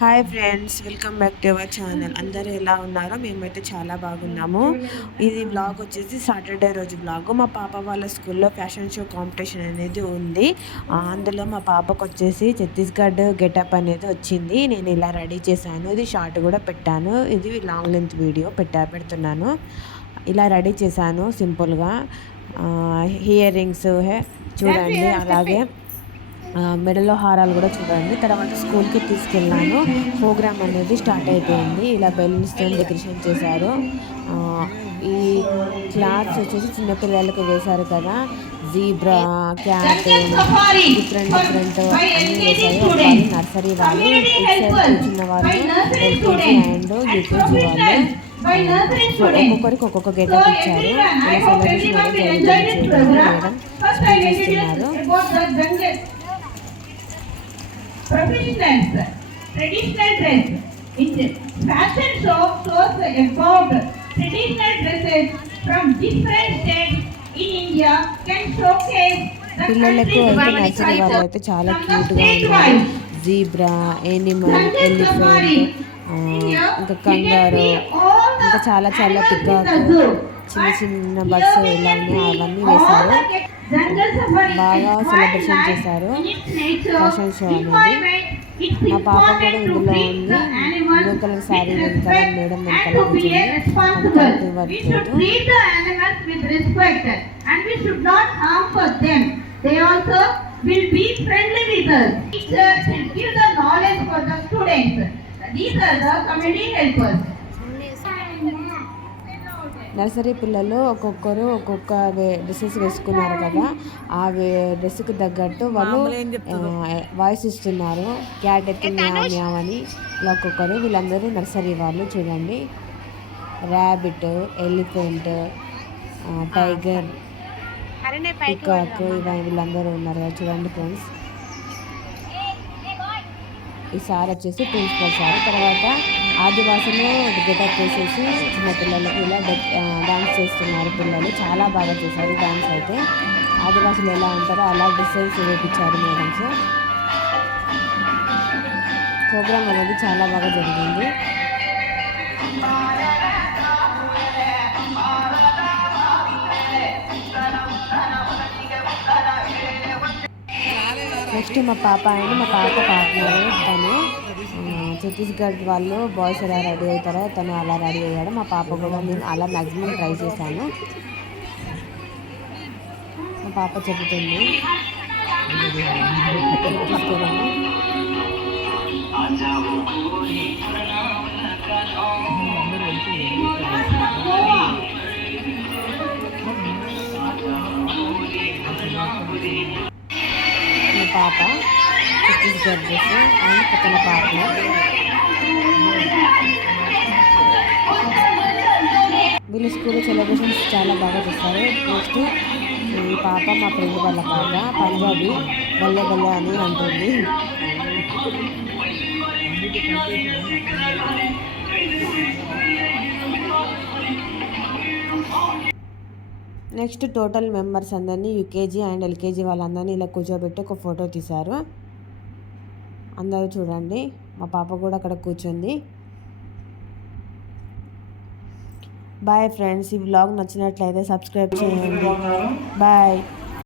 Hi friends, welcome back to our channel. అందరూ ఎలా ఉన్నారో? మేమైతే చాలా బాగున్నాము. ఇది బ్లాగ్ వచ్చేసి సాటర్డే రోజు బ్లాగ్. మా పాప వాళ్ళ స్కూల్లో ఫ్యాషన్ షో కాంపిటీషన్ అనేది ఉంది. అందులో మా పాపకు వచ్చేసి ఛత్తీస్గఢ్ గెటప్ అనేది వచ్చింది. నేను ఇలా రెడీ చేశాను. ఇది షార్ట్ కూడా పెట్టాను. ఇది లాంగ్ లెంత్ వీడియో పెడుతున్నాను. ఇలా రెడీ చేశాను సింపుల్గా. ఇయర్ రింగ్స్ చూడండి, అలాగే మెడలో హారాలు కూడా చూడండి. తర్వాత స్కూల్కి తీసుకెళ్ళాను. ప్రోగ్రామ్ అనేది స్టార్ట్ అయిపోయింది. ఇలా బెలూన్స్తో డెకరేషన్ చేశారు. ఈ క్లాత్స్ వచ్చేసి చిన్నపిల్లలకు వేశారు కదా, జీబ్రా, క్యాట్, డిఫరెంట్ అన్నీ వేశారు. వాళ్ళు నర్సరీ వాళ్ళు, ఇటు సైడ్ కూర్చున్న వాళ్ళు ఎల్కేజీ అండ్ యూకేజీ వాళ్ళు. ఒక్కొక్కరికి ఒక్కొక్క గెటప్ ఇచ్చారు. ఇలా సెలబ్రేషన్ అనేది జరిగింది. మేడం స్పీచ్ ఇస్తున్నారు. Professionals, traditional dress. In fashion show shows about traditional dresses from different states in India can showcase the పిల్లలకు అయితే నర్సరీ వాళ్ళు అయితే చాలా క్యూట్గా ఉన్నారు. జీబ్రా, ఎనిమల్, ఎలిఫెంట్, ఇంకా కంగారు, ఇంకా చాలా పికాక్, చిన్న చిన్న బర్డ్స్ ఇలా ఉన్నాయి. అవన్నీ వేశారు. బాగా సెలబ్రేషన్ చేశారు ఫ్యాషన్ షో అనేది. మా పాప కూడా ఇందులో ఉంది. బ్లూ కలర్ శారీ వెనకాల, మేడం వెనకాల నర్సరీ పిల్లలు ఒక్కొక్కరు ఒక్కొక్క డ్రెస్సెస్ వేసుకున్నారు కదా, ఆ డ్రెస్కి తగ్గట్టు వాళ్ళు వాయిస్ ఇస్తున్నారు. క్యాట్ ఎత్తి మ్యావ్ మ్యావ్ అని ఇలా ఒక్కొక్కరు. వీళ్ళందరూ నర్సరీ వాళ్ళు. చూడండి, ర్యాబిట్, ఎలిఫెంట్, టైగర్, పికాక్, వీళ్ళందరూ ఉన్నారు కదా. చూడండి ఫ్రెండ్స్, ఈ సార్ వచ్చేసి ప్రిన్సిపల్ సార్. తర్వాత ఆదివాసులు గెటప్ చేసేసి చిన్న పిల్లలకి ఇలా డాన్స్ చేస్తున్నారు. పిల్లలు చాలా బాగా చేశారు డాన్స్ అయితే. ఆదివాసులు ఎలా ఉంటారో అలా డ్రెస్సెస్ వేపించారు మేడమ్స్. ప్రోగ్రామ్ అనేది చాలా బాగా జరిగింది. నెక్స్ట్ మా పాప పార్ట్నర్, తను ఛత్తీస్గఢ్ వాళ్ళు బాయ్స్ ఎలా రెడీ అవుతారో తను అలా రెడీ అయ్యాడు. మా పాప కూడా నేను అలా మ్యాక్సిమం ట్రై చేశాను. మా పాప చెబుతుంది. మా పాప ఛత్తీస్గఢ్ డ్రెస్ అండ్ పక్కన పార్ట్నర్. వీళ్ళు స్కూల్ సెలబ్రేషన్స్ చాలా బాగా చేస్తారు. నెక్స్ట్ ఈ పాప మా ఫ్రెండ్ వాళ్ళ పాప పంజాబీ బల్లె అని అంటుంది. నెక్స్ట్ టోటల్ మెంబర్స్ అందరినీ, యూకేజీ అండ్ ఎల్కేజీ వాళ్ళందరినీ ఇలా కూర్చోబెట్టి ఒక ఫోటో తీశారు. అందరూ చూడండి, మా పాప కూడా అక్కడ కూర్చుంది. బాయ్ ఫ్రెండ్స్, ఈ వ్లాగ్ నచ్చినట్లయితే సబ్స్క్రైబ్ చేయండి. బాయ్.